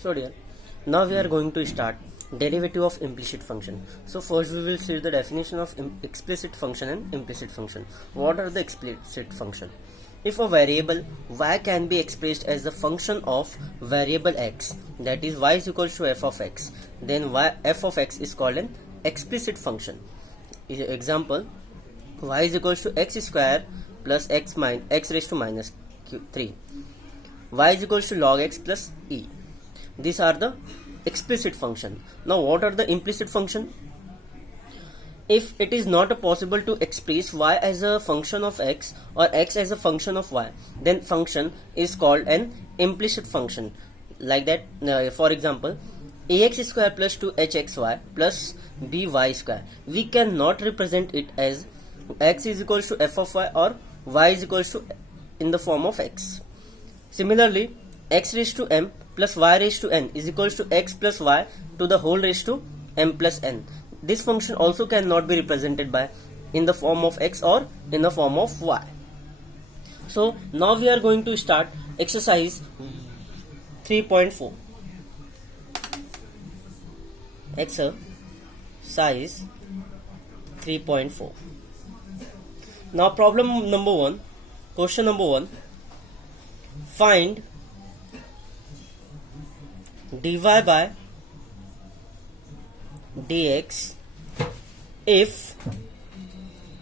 So dear, now we are going to start derivative of implicit function. So first we will see the definition of explicit function and implicit function. What are the explicit function? If a variable y can be expressed as the function of variable x, that is y is equal to f of x, then f of x is called an explicit function. Example, y is equal to x square plus x raised to minus 3, y is equal to log x plus e. These are the explicit function. Now what are the implicit function? If it is not possible to express y as a function of x or x as a function of y, then function is called an implicit function. Like that, for example, ax square plus 2hxy plus by square. We cannot represent it as x is equal to f of y or y is equal to in the form of x. Similarly, x raised to m plus y raised to n is equals to x plus y to the whole raised to m plus n. This function also cannot be represented by in the form of x or in the form of y. So now we are going to start exercise 3.4. Exercise 3.4. Now problem number 1, question number 1. Find dy by dx if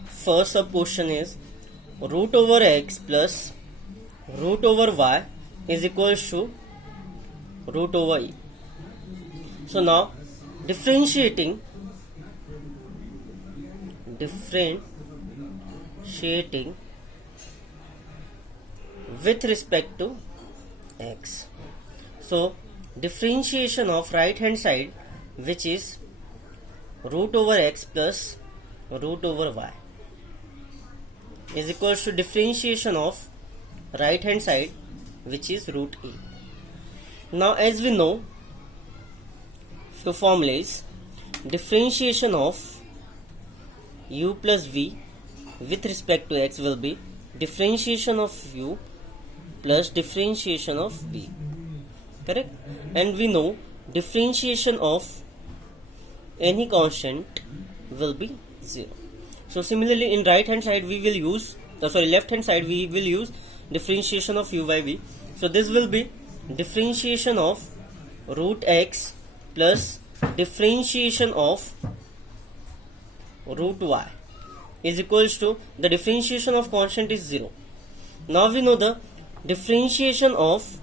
first sub question is root over x plus root over y is equals to root over e. So now differentiating with respect to x. So differentiation of right hand side, which is root over x plus root over y, is equals to differentiation of right hand side, which is root e. Now as we know, the formula is differentiation of u plus v with respect to x will be differentiation of u plus differentiation of v. Correct? And we know differentiation of any constant will be 0. So similarly in right hand side we will use left hand side we will use differentiation of u by v. So this will be differentiation of root x plus differentiation of root y is equals to the differentiation of constant is 0. Now we know the differentiation of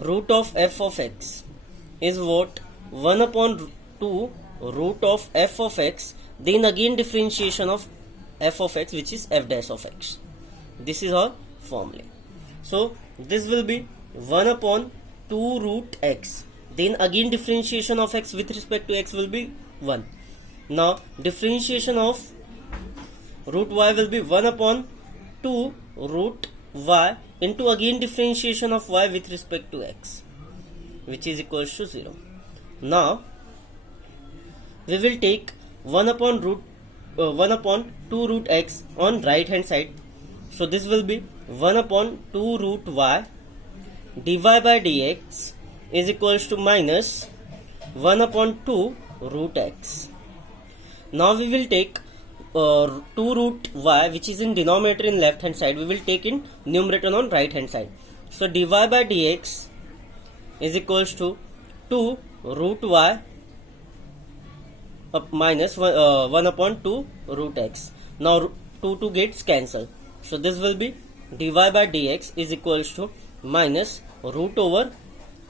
root of f of x is what? 1 upon 2 root of f of x, then again differentiation of f of x, which is f dash of x. This is our formula. So this will be 1 upon 2 root x, then again differentiation of x with respect to x will be 1. Now differentiation of root y will be 1 upon 2 root y into again differentiation of y with respect to x, which is equals to 0. Now we will take 1 upon 2 root x on right hand side. So this will be 1 upon 2 root y dy by dx is equals to minus 1 upon 2 root x. Now we will take 2 root y, which is in denominator in left hand side, we will take in numerator on right hand side. So dy by dx is equals to 2 root y minus 1 upon 2 root x. Now 2 gets cancelled. So this will be dy by dx is equals to minus root over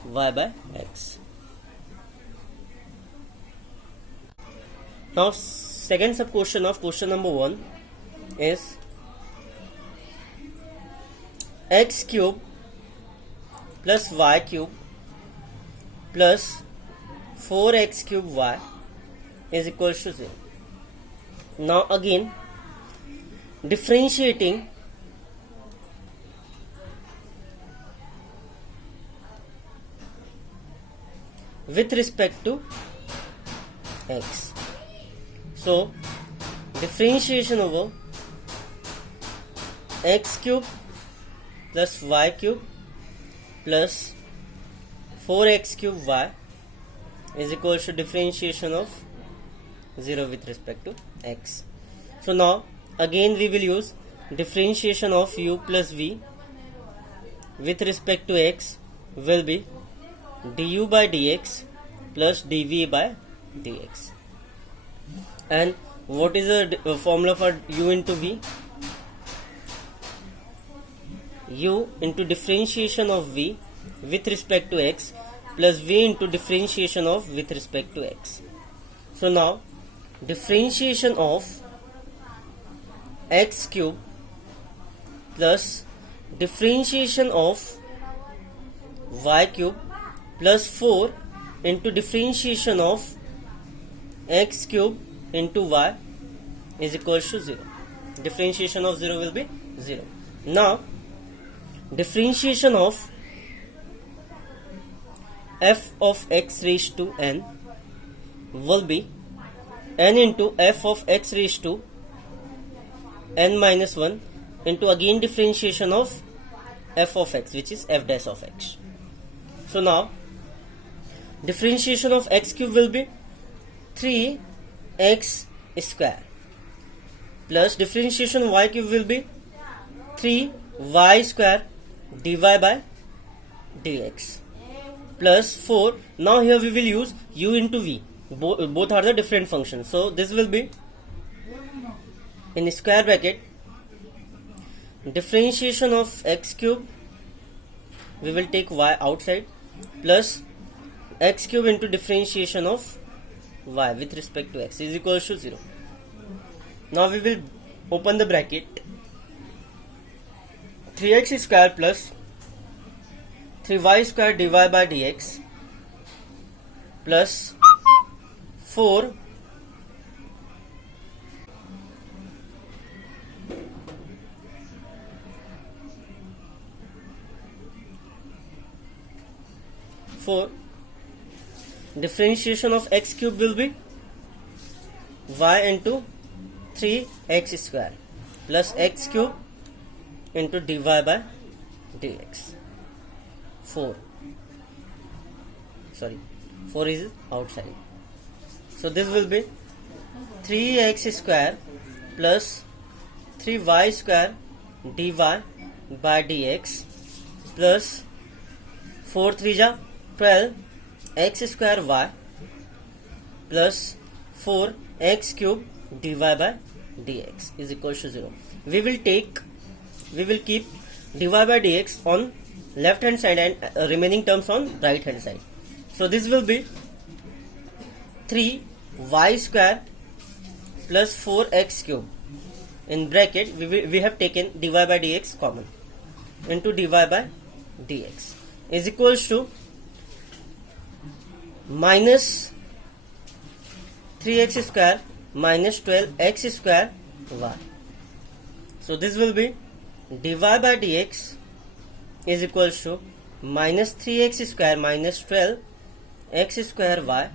y by x. Now second sub question of question number 1 is x cube plus y cube plus 4x cube y is equals to 0. Now again differentiating with respect to x. So differentiation over x cube plus y cube plus 4x cube y is equals to differentiation of 0 with respect to x. So now again we will use differentiation of u plus v with respect to x will be du by dx plus dv by dx. And what is the formula for u into v? U into differentiation of v with respect to x plus v into differentiation of with respect to x. So now differentiation of x cube plus differentiation of y cube plus 4 into differentiation of x cube into y is equals to 0. Differentiation of 0 will be 0. Now differentiation of f of x raised to n will be n into f of x raised to n minus 1 into again differentiation of f of x, which is f dash of x. So now differentiation of x cube will be 3x square plus differentiation y cube will be 3y square dy by dx plus 4. Now here we will use u into v. Both are the different functions. So this will be in square bracket differentiation of x cube, we will take y outside, plus x cube into differentiation of y with respect to x is equals to 0. Now we will open the bracket, 3x square plus 3y square dy by dx plus 4 differentiation of x cube will be y into 3x square plus x cube into dy by dx. 4 is outside. So this will be 3x square plus 3y square dy by dx plus 4 3 ja 12 x square y plus 4 x cube dy by dx is equal to 0. We will keep dy by dx on left hand side and remaining terms on right hand side. So this will be 3y square plus 4x cube in bracket we have taken dy by dx common into dy by dx is equals to minus 3x square minus 12x square y. So this will be dy by dx is equals to minus 3x square minus 12x square y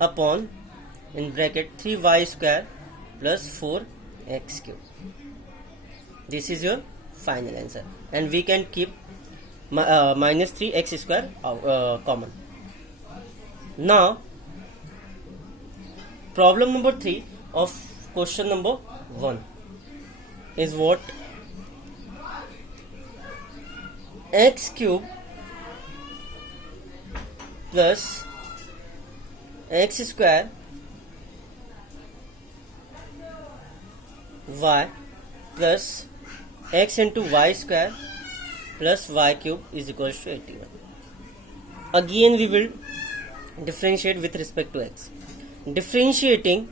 upon in bracket 3y square plus 4x cube. This is your final answer, and we can keep minus 3x square common. Now problem number 3 of question number 1 is what? X cube plus x square y plus x into y square plus y cube is equals to 81. Again we will differentiate with respect to x. Differentiating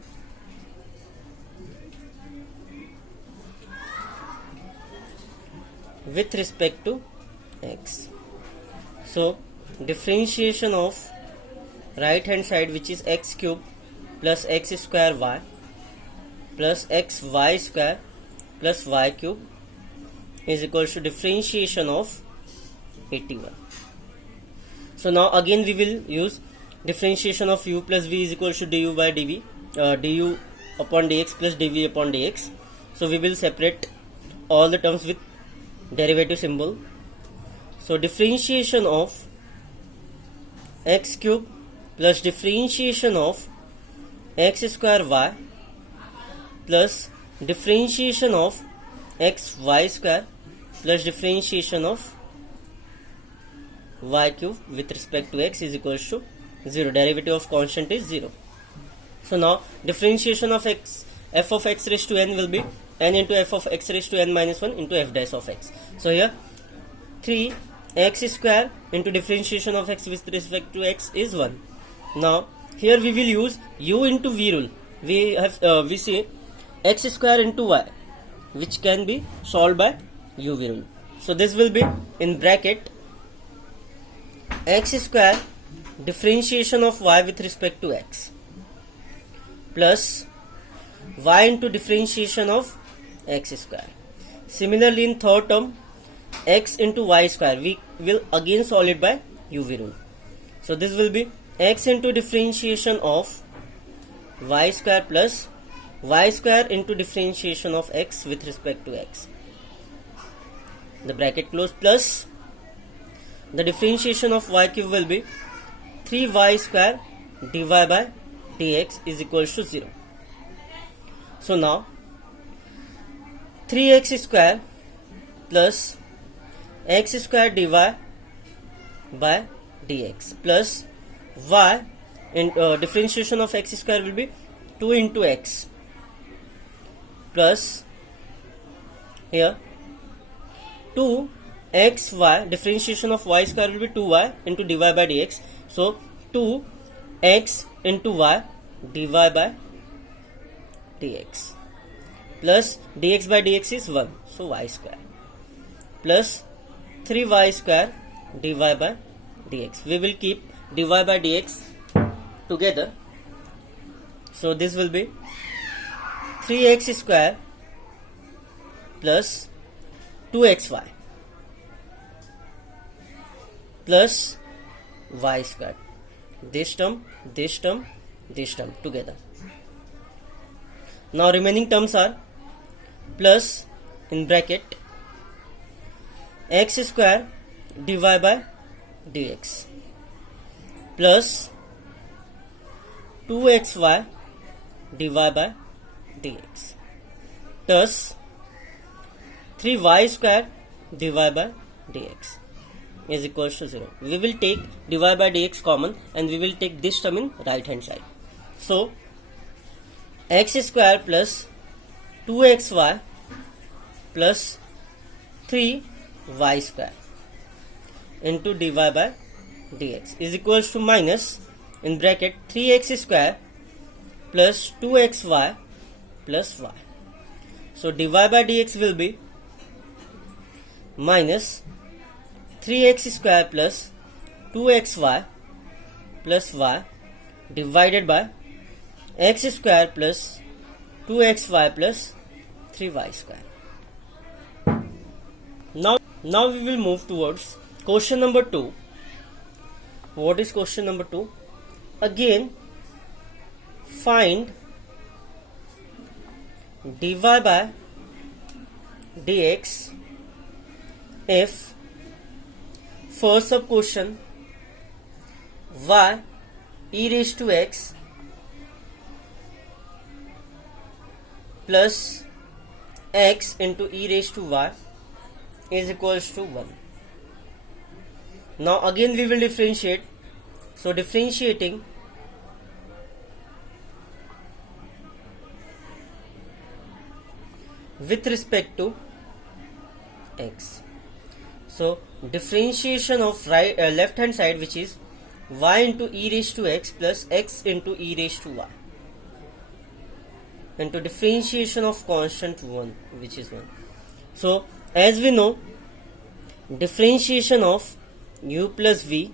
with respect to x. So differentiation of right hand side, which is x cube plus x square y plus x y square plus y cube is equal to differentiation of 81. So now again we will use differentiation of u plus v is equal to du by dv, du upon dx plus dv upon dx. So we will separate all the terms with derivative symbol. So differentiation of x cube plus differentiation of x square y plus differentiation of x y square plus differentiation of y cube with respect to x is equals to 0. Derivative of constant is 0. So now differentiation of x, f of x raised to n will be n into f of x raised to n minus 1 into f dash of x. So here 3x square into differentiation of x with respect to x is 1. Now here we will use u into v rule. We see x square into y, which can be solved by u v rule. So this will be in bracket x square differentiation of y with respect to x plus y into differentiation of x square. Similarly in third term, x into y square, we will again solve it by u v rule. So this will be x into differentiation of y square plus y square into differentiation of x with respect to x. The bracket close plus the differentiation of y cube will be 3y square dy by dx is equals to 0. So now 3x square plus x square dy by dx plus y in differentiation of x square will be 2 into x plus here 2xy differentiation of y square will be 2y into dy by dx. So 2x into y dy by dx plus dx by dx is 1, so y square plus 3y square dy by dx. We will keep dy by dx together. So this will be 3x square plus 2xy plus y square. This term together. Now remaining terms are plus in bracket x square dy by dx plus 2xy dy by dx plus 3y square dy by dx is equals to 0. We will take dy by dx common and we will take this term in right hand side. So x square plus 2xy plus 3y square into dy by dx is equals to minus in bracket 3x square plus 2xy plus y. So dy by dx will be minus 3x square plus 2xy plus y divided by x square plus 2xy plus 3y square. Now we will move towards question number 2. What is question number 2? Again, find dy by dx if first sub question y e raised to x plus x into e raised to y is equals to 1. Now again we will differentiate. So differentiating with respect to x. So differentiation of left hand side, which is y into e raised to x plus x into e raised to y, into differentiation of constant 1, which is 1. So as we know, differentiation of u plus v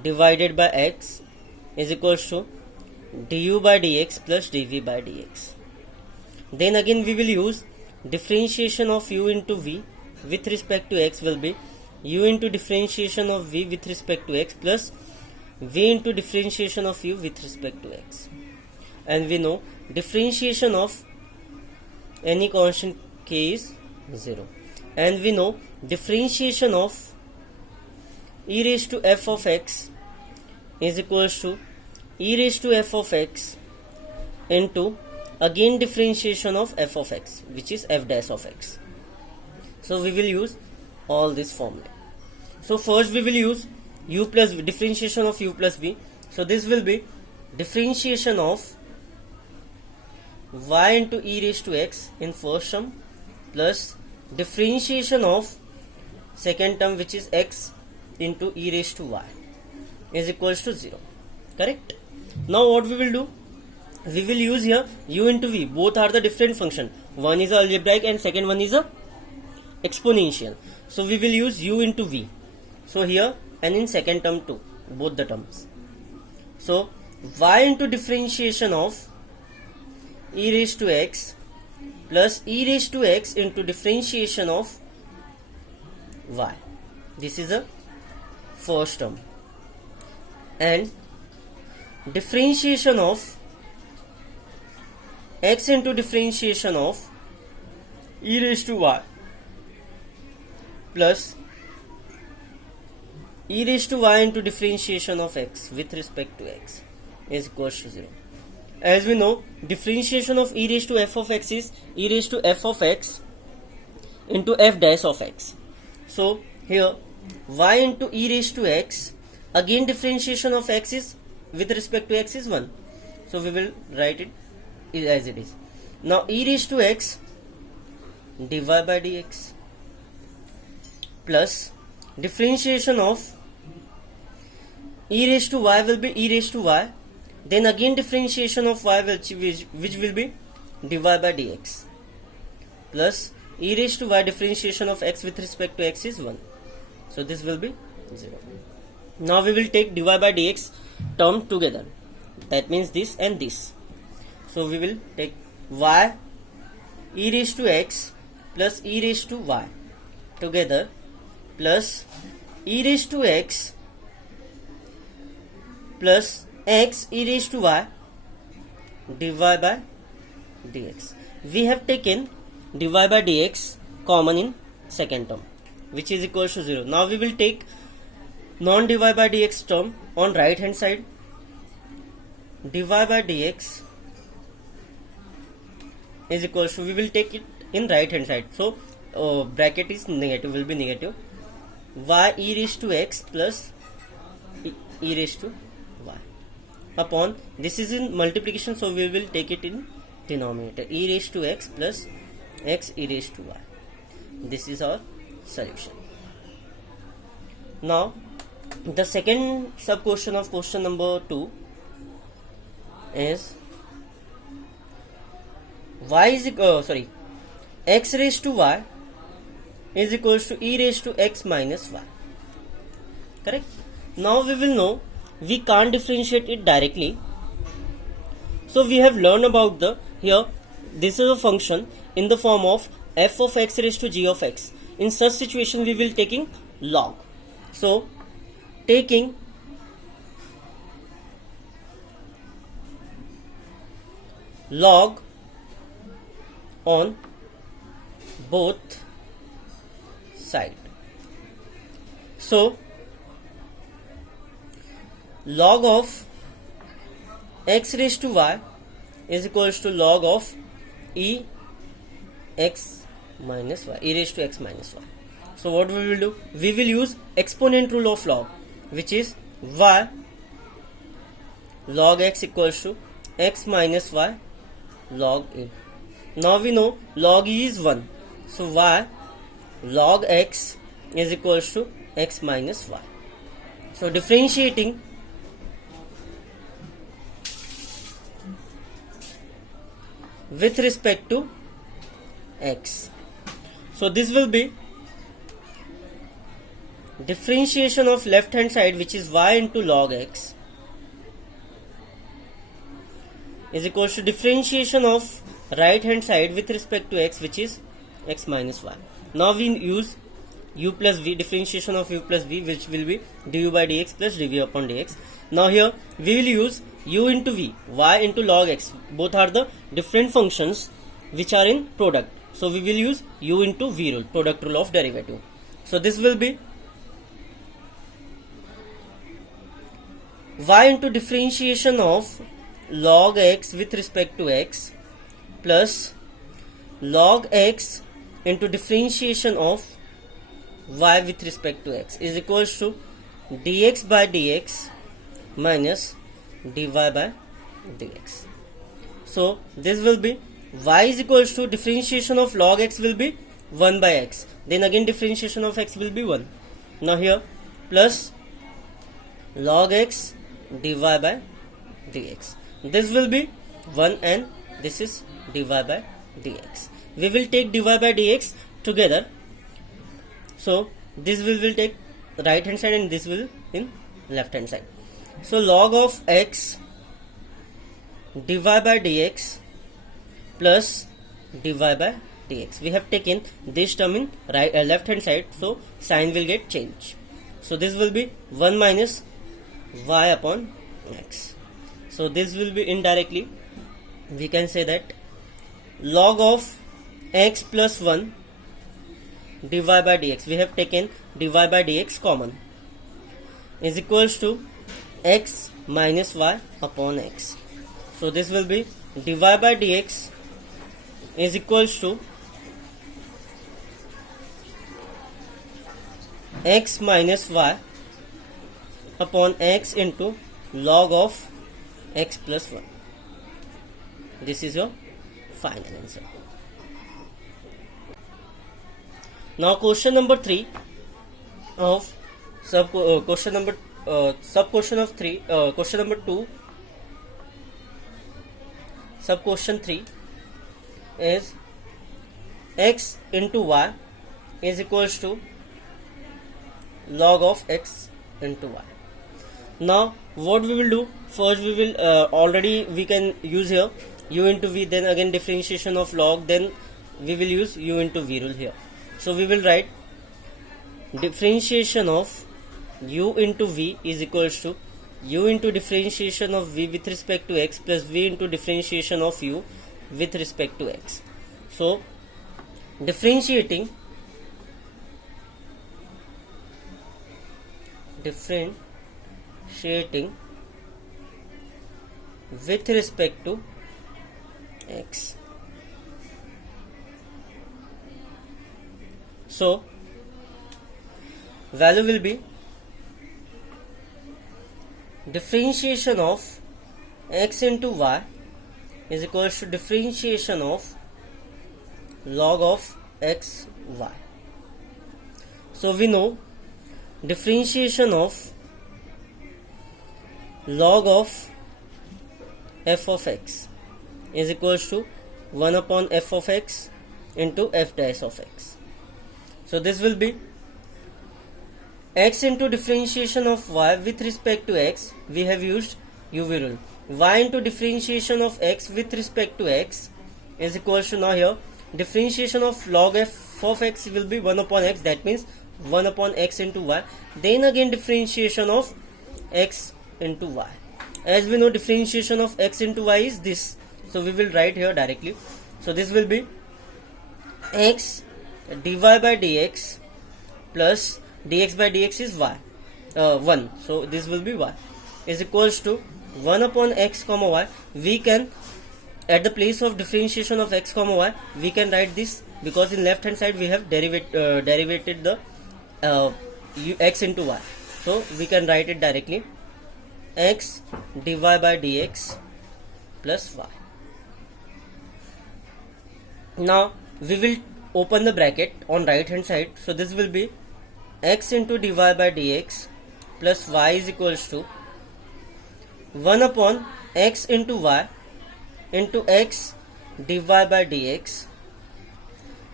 divided by x is equals to du by dx plus dv by dx. Then again we will use differentiation of u into v with respect to x will be u into differentiation of v with respect to x plus v into differentiation of u with respect to x. And we know differentiation of any constant k is 0. And we know differentiation of e raised to f of x is equals to e raised to f of x into again differentiation of f of x, which is f dash of x. So we will use all this formula. So first we will use u plus v, differentiation of u plus v. So this will be differentiation of y into e raised to x in first term plus differentiation of second term, which is x into e raised to y, is equals to 0. Correct? Now what we will do? We will use here u into v. Both are the different function. One is algebraic and second one is a exponential. So we will use u into v. So here and in second term too, both the terms. So y into differentiation of e raised to x plus e raised to x into differentiation of y. This is a first term. And differentiation of x into differentiation of e raised to y plus e raised to y into differentiation of x with respect to x is equals to 0. As we know, differentiation of e raised to f of x is e raised to f of x into f dash of x. So here y into e raised to x, again differentiation of x is with respect to x is 1. So we will write it as it is. Now e raised to x dy by dx plus differentiation of e raised to y will be e raised to y, then again differentiation of y which will be dy by dx plus e raised to y differentiation of x with respect to x is 1. So this will be 0. Now we will take dy by dx term together. That means this and this. So we will take y e raised to x plus e raised to y together plus e raised to x plus x e raised to y dy by dx. We have taken dy by dx common in second term, which is equals to 0. Now we will take non dy by dx term on right hand side. Dy by dx is equals to, we will take it in right hand side. So bracket is negative, will be negative. Y e raised to x plus e raised to y upon, this is in multiplication, so we will take it in denominator, e raised to x plus x e raised to y. This is our solution. Now the second sub question of question number 2 is x raised to y is equals to e raised to x minus y. Correct? Now we will know we can't differentiate it directly. So we have learned about the, here this is a function in the form of f of x raised to g of x. In such situation we will taking log. So taking log on both side. So log of x raised to y is equals to log of e x minus y, e raised to x minus y. So what we will do? We will use exponent rule of log, which is y log x equals to x minus y log e. Now we know log e is 1. So y log x is equals to x minus y. So differentiating with respect to x. So this will be differentiation of left hand side, which is y into log x, is equals to differentiation of right hand side with respect to x, which is x minus y. Now we use u plus v, differentiation of u plus v, which will be du by dx plus dv upon dx. Now here we will use u into v, y into log x. Both are the different functions which are in product. So we will use u into v rule, product rule of derivative. So this will be y into differentiation of log x with respect to x plus log x into differentiation of y with respect to x is equals to dx by dx minus dy by dx. So this will be y is equals to differentiation of log x will be 1 by x, then again differentiation of x will be 1. Now here plus log x dy by dx, this will be 1 and this is dy by dx. We will take dy by dx together, so this will take right hand side and this will in left hand side. So log of x dy by dx plus dy by dx, we have taken this term in right left hand side, so sign will get changed. So this will be 1 minus y upon x. So this will be indirectly, we can say that log of x plus 1 dy by dx, we have taken dy by dx common, is equals to x minus y upon x. So this will be dy by dx is equals to x minus y upon x into log of x plus 1. This is your final answer. Now question number 3 of question number sub question of 3 question number 2 sub question 3 is x into y is equals to log of x into y. Now what we will do, first we will already we can use here u into v, then again differentiation of log, then we will use u into v rule here. So we will write differentiation of u into v is equals to u into differentiation of v with respect to x plus v into differentiation of u with respect to x. So differentiating with respect to x. So value will be differentiation of x into y is equals to differentiation of log of x y. So we know differentiation of log of f of x is equals to 1 upon f of x into f dash of x. So this will be x into differentiation of y with respect to x, we have used UV rule. Y into differentiation of x with respect to x is equals to, now here differentiation of log f of x will be 1 upon x, that means 1 upon x into y, then again differentiation of x into y. As we know differentiation of x into y is this, so we will write here directly. So this will be x dy by dx plus dx by dx is y 1, so this will be y is equals to 1 upon x comma y. We can at the place of differentiation of x comma y we can write this, because in left hand side we have derivated the x into y, so we can write it directly x dy by dx plus y. Now we will open the bracket on right hand side, so this will be x into dy by dx plus y is equals to 1 upon x into y into x dy by dx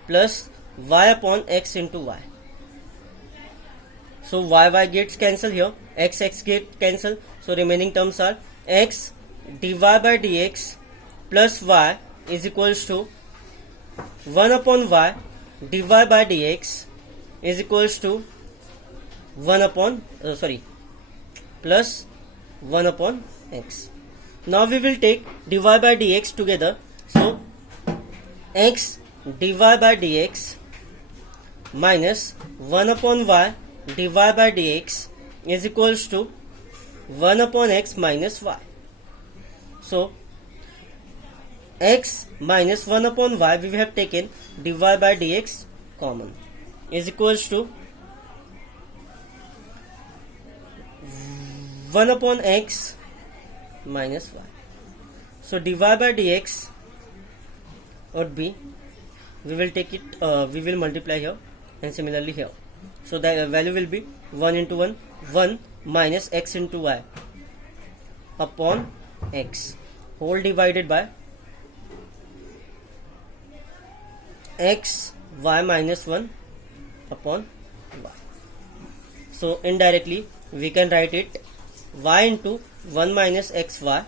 plus y upon x into y. So y gets cancelled here, x get cancelled, so remaining terms are x dy by dx plus y is equals to 1 upon y dy by dx is equals to 1 upon plus 1 upon x. Now we will take dy by dx together, so x dy by dx minus 1 upon y dy by dx is equals to 1 upon x minus y. So x minus 1 upon y, we have taken dy by dx common, is equals to 1 upon x minus y. So dy by dx would be, we will take it, we will multiply here and similarly here. So the value will be 1 into 1, 1 minus x into y upon x whole divided by x y minus 1 upon y. So indirectly we can write it y into 1 minus xy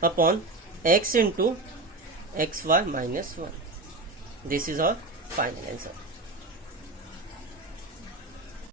upon x into xy minus 1. This is our final answer.